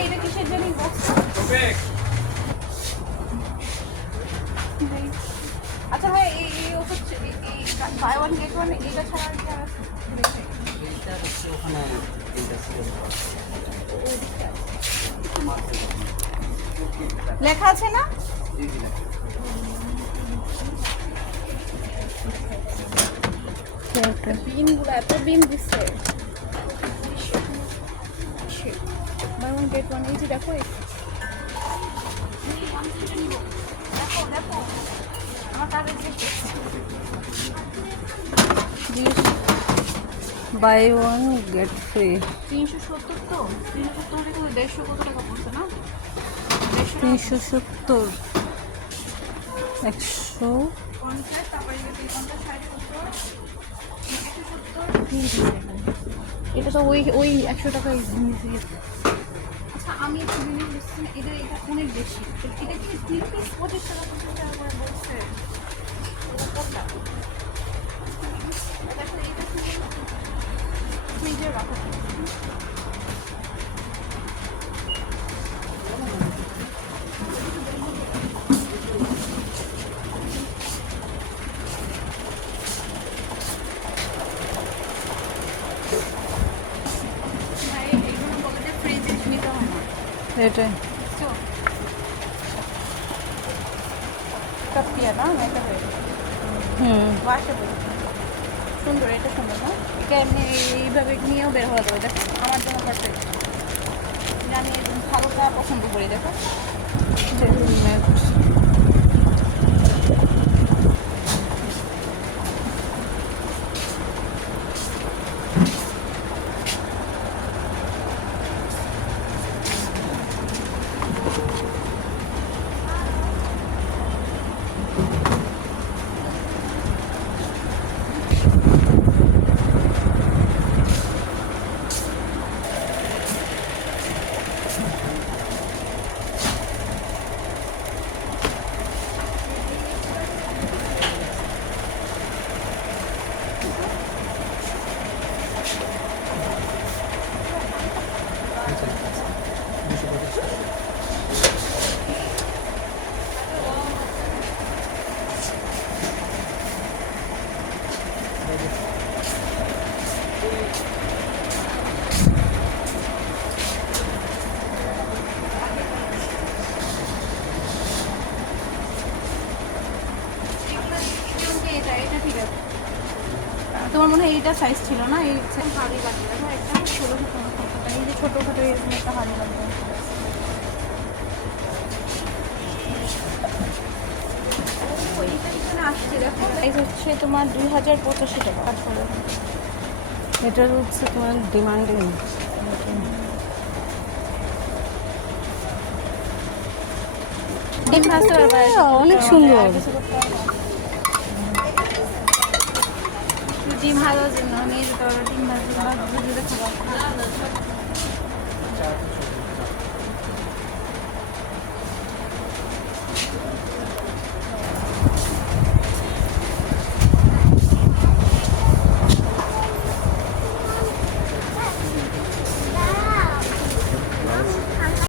এইটা কিসের জানি বক্স? আচ্ছা ভাই এই হচ্ছে এই বাই ওয়ান গেট ওয়ান এটা ছাড়া কি আর আছে? এইটা হচ্ছে ওখানে ইন্ডাস্ট্রিয়াল লেখা আছে না? বিনগুলো এত বিন দিচ্ছে। বাই ওয়ান গেট ওয়ান এই যে দেখো দেখো আমার কাছে বাই ওয়ান গেট ফ্রি 370 তো 370 থেকে 150 কত টাকা পড়ছে না? 370 100 50 তারপরে 50 60 এটা তো ওই 100 টাকায় নিয়েছি। আচ্ছা আমি একটু জিনিস বুঝছি না, এটা অনেক বেশি। এটা কি 3 পিস 25 টাকা 25 টাকা করে বলছে? এটা কোনটা? দেখো এটা ফ্রিজে রাখো। এটাই কাপিয়া না এটা ওয়াশেবল সুন্দর, এটা সুন্দর না? এটা এমনি এইভাবে নিয়েও বের হওয়া যাবে। দেখো আমার জন্য পারফেক্ট। জানি ভালোটা পছন্দ করি। দেখো এটা ঠিক আছে। তোমার মনে হয় এইটা সাইজ ছিল না? এই হাড়ি লাগবে। দেখো একটা ছোটো ছোটো এই যে ছোটো ছোটো এরকম একটা হাড়ি লাগবে। আসছে দেখো এই হচ্ছে তোমার 2085 টাকা। এটা হচ্ছে তোমার ডিমান্ডিং। ডিম ভাজতে পারবে, অনেক সুন্দর। ডিম ভাজার জন্য নিয়ে যেতে পারবে। ডিম ভাজতে খাবার